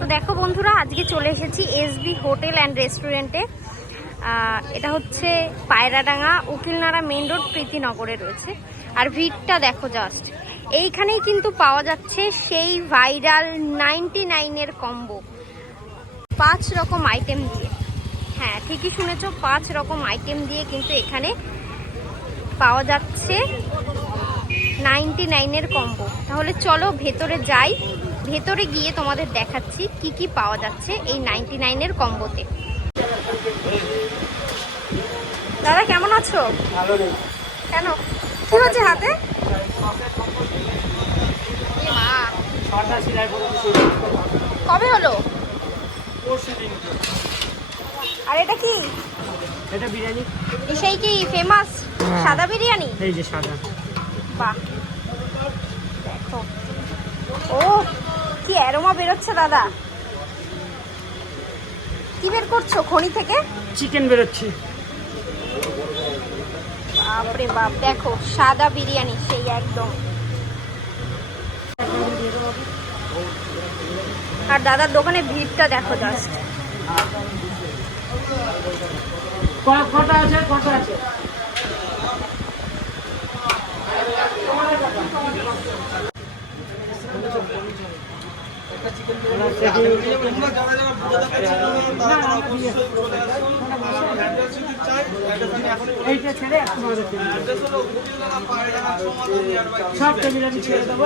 তো দেখো বন্ধুরা, আজকে চলে এসেছি এসবি হোটেল অ্যান্ড রেস্টুরেন্টে। এটা হচ্ছে পায়রাডাঙ্গা, উকিলনাড়া মেন রোড, প্রীতিনগরে রয়েছে। আর ভিড়টা দেখো জাস্ট এইখানেই কিন্তু পাওয়া যাচ্ছে সেই ভাইরাল নাইনটি নাইনের কম্বো পাঁচ রকম আইটেম দিয়ে। হ্যাঁ ঠিকই শুনেছো, পাঁচ রকম আইটেম দিয়ে কিন্তু এখানে পাওয়া যাচ্ছে নাইনটি নাইনের কম্বো তাহলে চলো ভেতরে যাই। ভেতরে গিয়ে তোমাদের দেখাচ্ছি কি কি পাওয়া যাচ্ছে এই নাইনটি নাইনের কম্বোতে। দাদা কেমন আছো? কেন? কি হচ্ছে হাতে? কবে হলো? আর এটা কি? এটা বিরিয়ানি। সেই কি ফেমাস হ্যাঁ। সাদা বিরিয়ানি? এই যে সাদা। বাহ। দেখো। ও কি অ্যারোমা বেরোচ্ছে দাদা? কি বের করছ খনি থেকে? চিকেন বেরোচ্ছে। বাপরে বাপ দেখো সাদা বিরিয়ানি সেই একদম। আর দাদার দোকানে ভিড়টা দেখো জাস্ট কটা আছে কটা আছে? এইটা ছেড়ে। সব টেবিলে আমি ছেড়ে দেবো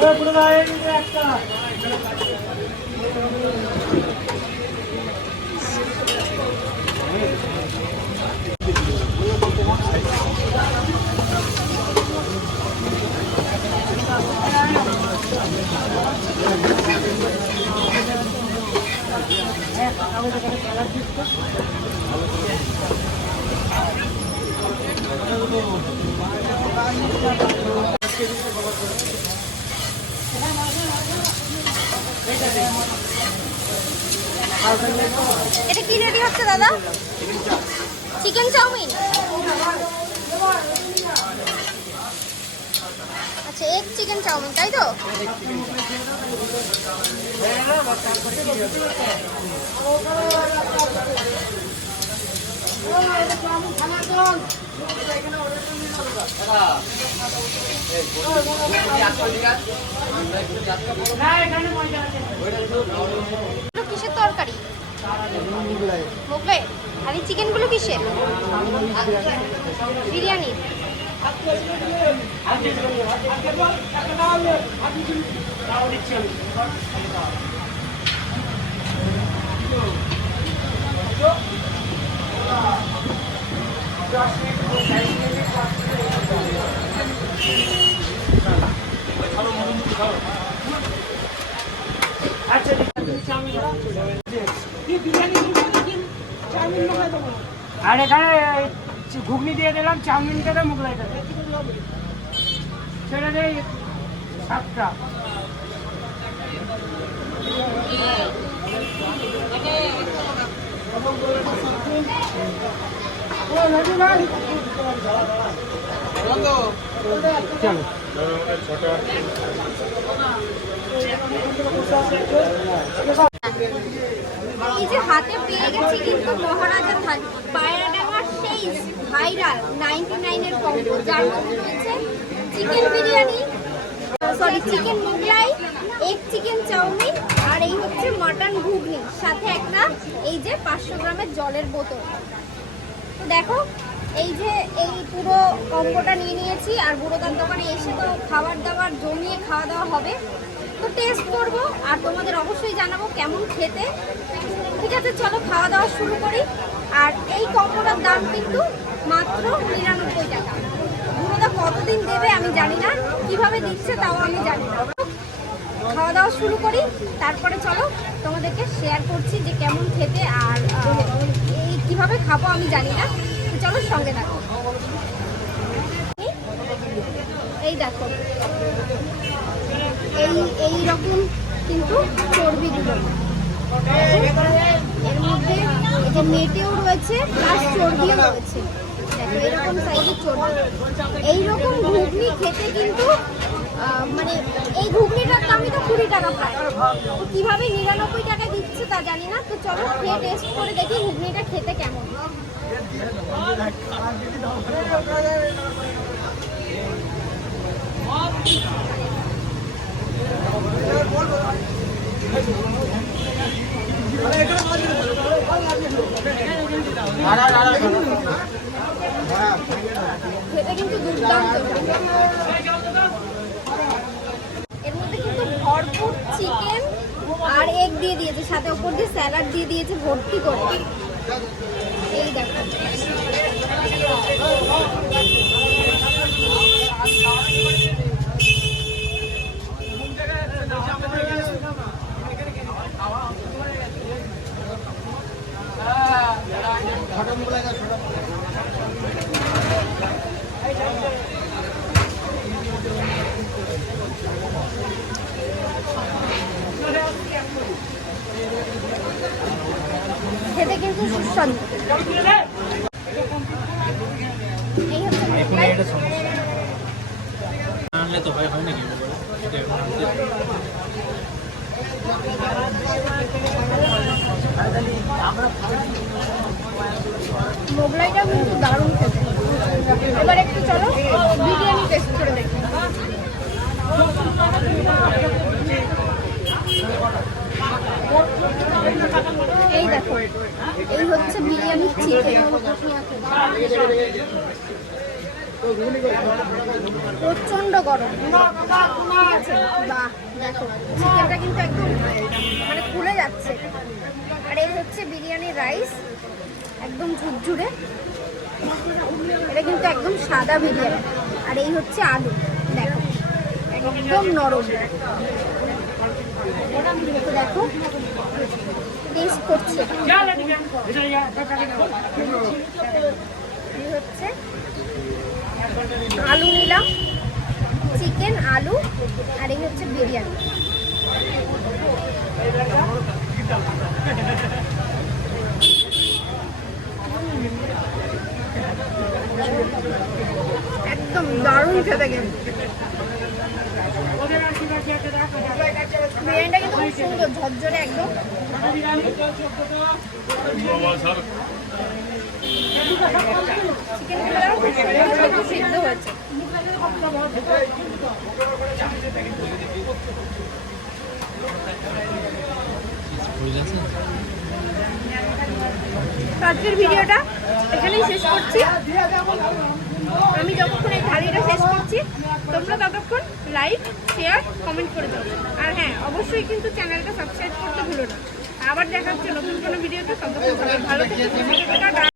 এক করে একটা এটা কি রেডি হচ্ছে দাদা? Chicken chowmein? আচ্ছা এক চিকেন চাউমিন তাই তো? কিসের তরকারি? মোগলাই আর এই চিকেনগুলো কিসের? বিরিয়ানি। আচ্ছা আর এখানে ঘুগনি দিয়ে দিলাম চাউমিনটা দে মোগলাইটা দে। ছেড়ে দেয় সাতটা চলো। এই যে হাতে পেয়ে গেছি কিন্তু মহারাজা থালি পায়রাডাঙ্গার সেই ভাইরাল নাইনটি নাইনের কম্বো যার মধ্যে রয়েছে chicken biryani sorry chicken Mughlai egg chicken chowmein আর এই হচ্ছে মটন ঘুগনি, সাথে একটা এই যে পাঁচশো গ্রামের জলের বোতল। তো দেখো, এই যে এই পুরো কম্বোটা নিয়ে নিয়েছি, আর বুড়োদার দোকানে এসে তো খাবার দাবার জমিয়ে খাওয়া দাওয়া হবে। তো টেস্ট করব, আর তোমাদের অবশ্যই জানাব কেমন খেতে। ঠিক আছে, চলো খাওয়া দাওয়া শুরু করি। আর এই কম্বোটার দাম কিন্তু মাত্র নিরানব্বই টাকা। গুঁড়োটা কতদিন দেবে আমি জানি না, কীভাবে দিচ্ছে তাও আমি জানি না। খাওয়া দাওয়া শুরু করি, তারপরে চলো তোমাদেরকে শেয়ার করছি যে কেমন খেতে আর এই কীভাবে খাব আমি জানি না। চলো সঙ্গে থাকো। এই দেখো। এই এই রকম কিন্তু চর্বিগুলো। এর মধ্যে যে মেটেও রয়েছে, প্লাস চর্বিও রয়েছে। এরকম সাইজের চর্বি। এইরকম ঘুগনি খেতে কিন্তু মানে এই ঘুগনিটার দামই তো কুড়ি টাকা প্রায় তো কীভাবে নিরানব্বই টাকা দিচ্ছে তা জানি না। তো চলো, খেয়ে টেস্ট করে দেখি ঘুগনিটা খেতে কেমন। খেতে চিকেন আর এগ দিয়ে দিয়েছে, সাথে উপর দিয়ে স্যালাড দিয়ে দিয়েছে, ভর্তি করে। এই দেখো খেতে কিন্তু সুস্বাদু এই হচ্ছে মোগলাই। আনলে তো হয় হয় নাকি এটা আনতে হবে। মোগলাইটা কিন্তু দারুণ খেতে। এবার একটু চলো বিরিয়ানি টেস্ট করে দেখি। এই দেখো। এই হচ্ছে বিরিয়ানি চিকেন। প্রচণ্ড গরম। ঠিক আছে? বাহ, দেখো, চিকেনটা কিন্তু একদম মানে খুলে যাচ্ছে। আর এই হচ্ছে বিরিয়ানি রাইস, একদম ঝুরঝুরে। এটা কিন্তু একদম সাদা বিরিয়ানি। আর এই হচ্ছে আলু, দেখো, একদম নরম। দেখো টেস্ট করছে। আলু নিলাম চিকেন আলু, আর এই হচ্ছে বিরিয়ানি। একদম দারুণ খেতে গেছে বিরিয়ানিটা কিন্তু খুব সুন্দর, ঝরঝরে একদম আজকের ভিডিওটা এখানেই শেষ করছি। আমি যতক্ষণ এই থালিটা শেষ করছি, তোমরা ততক্ষণ লাইক শেয়ার কমেন্ট করে দাও। আর হ্যাঁ অবশ্যই কিন্তু চ্যানেলটা সাবস্ক্রাইব করতে ভুলো না। আবার দেখা হচ্ছে নতুন কোনো ভিডিওতে ততক্ষণ ভালো থেকে।